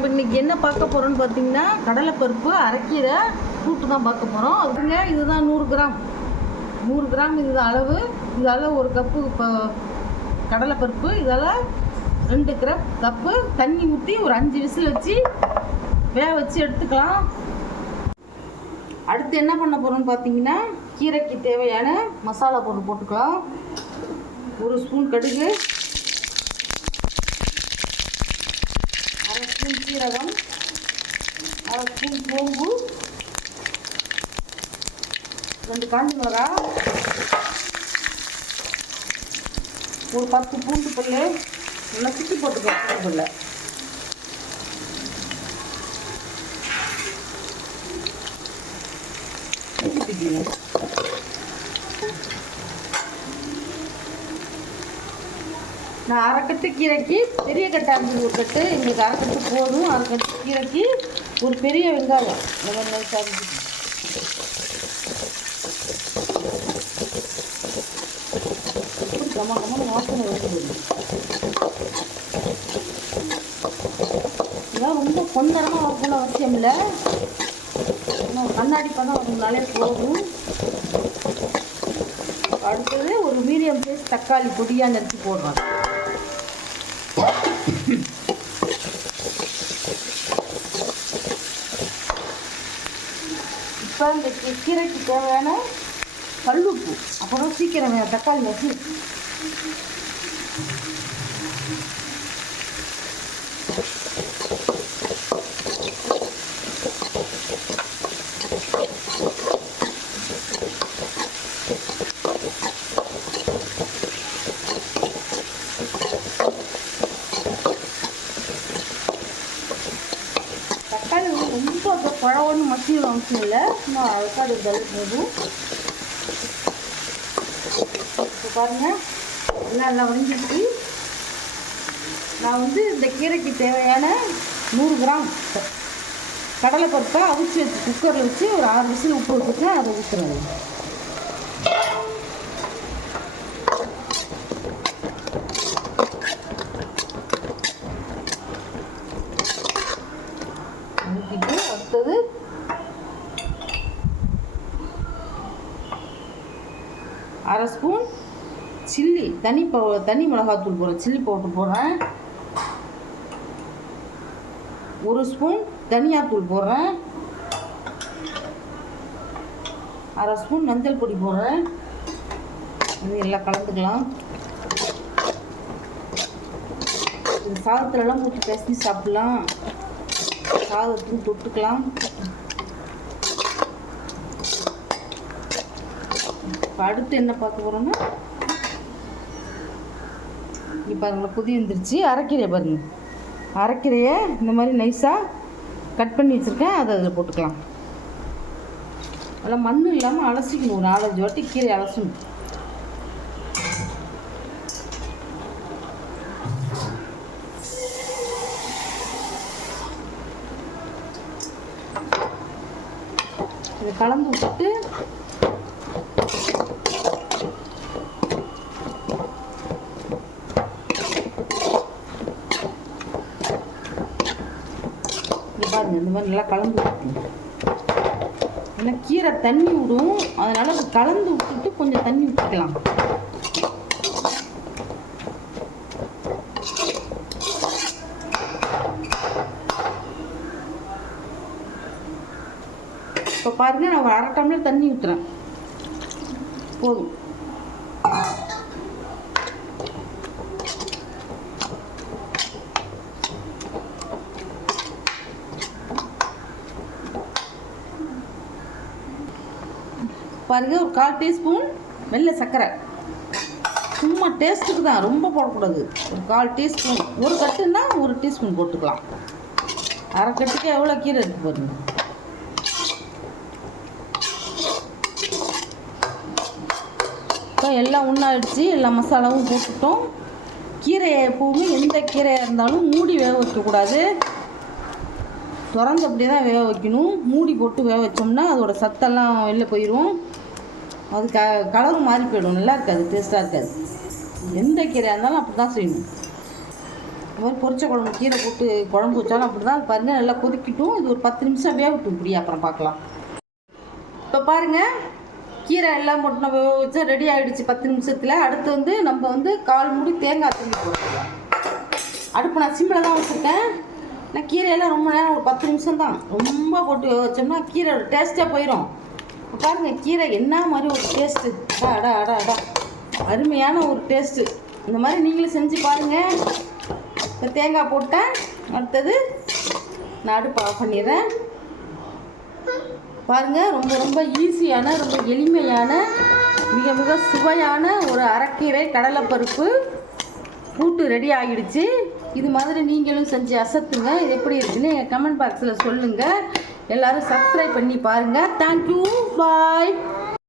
நம்ம இன்றைக்கி என்ன பார்க்க போகிறோம்னு பார்த்தீங்கன்னா கடலைப்பருப்பு அரைக்கீரை கூட்டு தான் பார்க்க போகிறோம். அதுங்க இதுதான் 100 கிராம் இதுதான் அளவு. இதால் 1 கப்பு இப்போ கடலைப்பருப்பு, இதால் 2 கப்பு தண்ணி ஊற்றி ஒரு 5 விசில் வச்சு வேக வச்சு எடுத்துக்கலாம். அடுத்து என்ன பண்ண போகிறோம்னு பார்த்தீங்கன்னா கீரைக்கு தேவையான மசாலா பொருள் போட்டுக்கலாம். 1 ஸ்பூன் கடுகு, 1/2 ஸ்பூன் சீரகம், 1/2 ஸ்பூன் சோம்பு, 2 காஞ்ச மிளகா, ஒரு 10 பூண்டு பல் நல்லா சுற்றி போட்டுக்கலாம். பூண்டு பல்ல நான் 1/2 கட்டு கீரைக்கு பெரிய கட்டாக இருந்தது 1 கட்டு, எங்களுக்கு 1/2 கட்டு போதும். 1/2 கட்டு கீரைக்கு ஒரு பெரிய வெங்காயம் வாசனை வருது. இதெல்லாம் ரொம்ப பொந்தரமாக வரக்குள்ள அவசியம் இல்லை, கண்ணாடி பதம் வரதுனாலே போதும். அடுத்தது ஒரு மீடியம் சைஸ் தக்காளி பொடியாக நறுக்கி போடுறோம். இப்போ இந்த கீரைக்கு தேவையான கல்லுப்பு, அப்புறம் சீக்கிரம் தக்காளி வச்சு ரொம்ப பழம்னு மசியும் அவசியம் இல்லை, சும்மா அழகாக இருந்தாலும் போதும். இப்போ பாருங்கள் எல்லாம் வரைஞ்சிட்டு நான் இந்த கீரைக்கு தேவையான 100 கிராம் கடலைப்பருப்பை அவிச்சு வச்சு குக்கரில் வச்சு ஒரு 6 விசில் உப்பு வச்சுருக்கேன். அதை ஊற்றுறேன். ஊற்றிட்டு அடுத்தது அரை ஸ்பூன் தனி மிளகாத்தூள் போடுறேன், சில்லி பவுடர் போடுறேன். 1 ஸ்பூன் தனியாத்தூள் போடுறேன். 1/2 ஸ்பூன் மஞ்சள் பொடி போடுறேன். இது எல்லாம் கலந்துக்கலாம். இது சாதத்துலலாம் ஊற்றி பேசி சாப்பிடலாம், சாதத்துக்கு தொட்டுக்கலாம். அடுத்து என்ன பார்க்க போகிறோன்னா இப்போ பாருங்கள் கொதி வந்துருச்சு. அரைக்கீரையை பாருங்கள், அரைக்கீரையை இந்த மாதிரி நைஸாக கட் பண்ணி வச்சுருக்கேன். அதை அதில் போட்டுக்கலாம். அதெல்லாம் மண் இல்லாமல் அலசிக்கணும். ஒரு 4-5 வாட்டி கீரை அலசணும். இதை கலந்து விட்டுட்டு பாருங்க இந்த மாதிரி நல்லா கலந்து விட்டுக்கணும். ஏன்னா கீரை தண்ணி விடும், அதனால் அது கலந்து விட்டுட்டு கொஞ்சம் தண்ணி ஊற்றிக்கலாம். இப்போ பாருங்கள் நான் ஒரு 1/2 டம்ளர் தண்ணி ஊற்றுறேன், போதும். பாருங்கள் ஒரு 1/4 டீஸ்பூன் வெள்ளை சர்க்கரை, சும்மா டேஸ்ட்டுக்கு தான், ரொம்ப போடக்கூடாது. ஒரு 1/4 டீஸ்பூன், 1 கட்டுன்னா 1 டீஸ்பூன் போட்டுக்கலாம். 1/2 கட்டுக்கு எவ்வளோ கீரை இருக்குது பாருங்கள். இப்போ எல்லாம் ஒன்றாயிடுச்சு, எல்லா மசாலாவும் போட்டுட்டோம். கீரையை எப்போவுமே எந்த கீரையாக இருந்தாலும் மூடி வேக வைக்கக்கூடாது, திறந்து அப்படியே தான் வேக வைக்கணும். மூடி போட்டு வேக வச்சோம்னா அதோட சத்தெல்லாம் வெளில போயிடும், அது கலரும் மாறி போயிடும், நல்லா இருக்காது, டேஸ்ட்டாக இருக்காது. எந்த கீரையாக இருந்தாலும் அப்படி தான் செய்யணும். இது மாதிரி பொரிச்ச குழம்பு கீரை போட்டு குழம்பு வச்சாலும் அப்படி தான் பாருங்கள். நல்லா கொதிக்கட்டும். இது ஒரு 10 நிமிஷம் வேகட்டும். இப்படி அப்புறம் பார்க்கலாம். இப்போ பாருங்கள், கீரை எல்லாம் போட்டு நம்ம வச்சா ரெடி ஆகிடுச்சு 10 நிமிஷத்தில். அடுத்து வந்து நம்ம வந்து 1/4 மூடி தேங்காய் துருவி போட்டுக்கலாம். அடுப்பு நான் சிம்மில் தான் வச்சுருக்கேன். நான் கீரையெல்லாம் ரொம்ப நேரம் ஒரு 10 நிமிஷம் தான். ரொம்ப போட்டு வச்சோம்னா கீரை டேஸ்ட்டாக போயிடும். இப்போ பாருங்கள், கீரை என்ன மாதிரி ஒரு டேஸ்ட்டு, அடா அடா அடா, அருமையான ஒரு டேஸ்ட்டு. இந்த மாதிரி நீங்களும் செஞ்சு பாருங்கள். இப்போ தேங்காய் போட்டேன். அடுத்தது நான் அடுப்பு ஆஃப் பண்ணிடுறேன். பாருங்கள், ரொம்ப ரொம்ப ஈஸியான, ரொம்ப எளிமையான, மிக மிக சுவையான ஒரு அரைக்கீரை கடலைப்பருப்பு கூட்டு ரெடி ஆகிடுச்சு. இது மாதிரி நீங்களும் செஞ்சு அசத்துங்க. இது எப்படி இருக்குன்னு எங்கள் கமெண்ட் பாக்ஸில் சொல்லுங்கள். எல்லோரும் சப்ஸ்கிரைப் பண்ணி பாருங்கள். தேங்க்யூ, பாய்.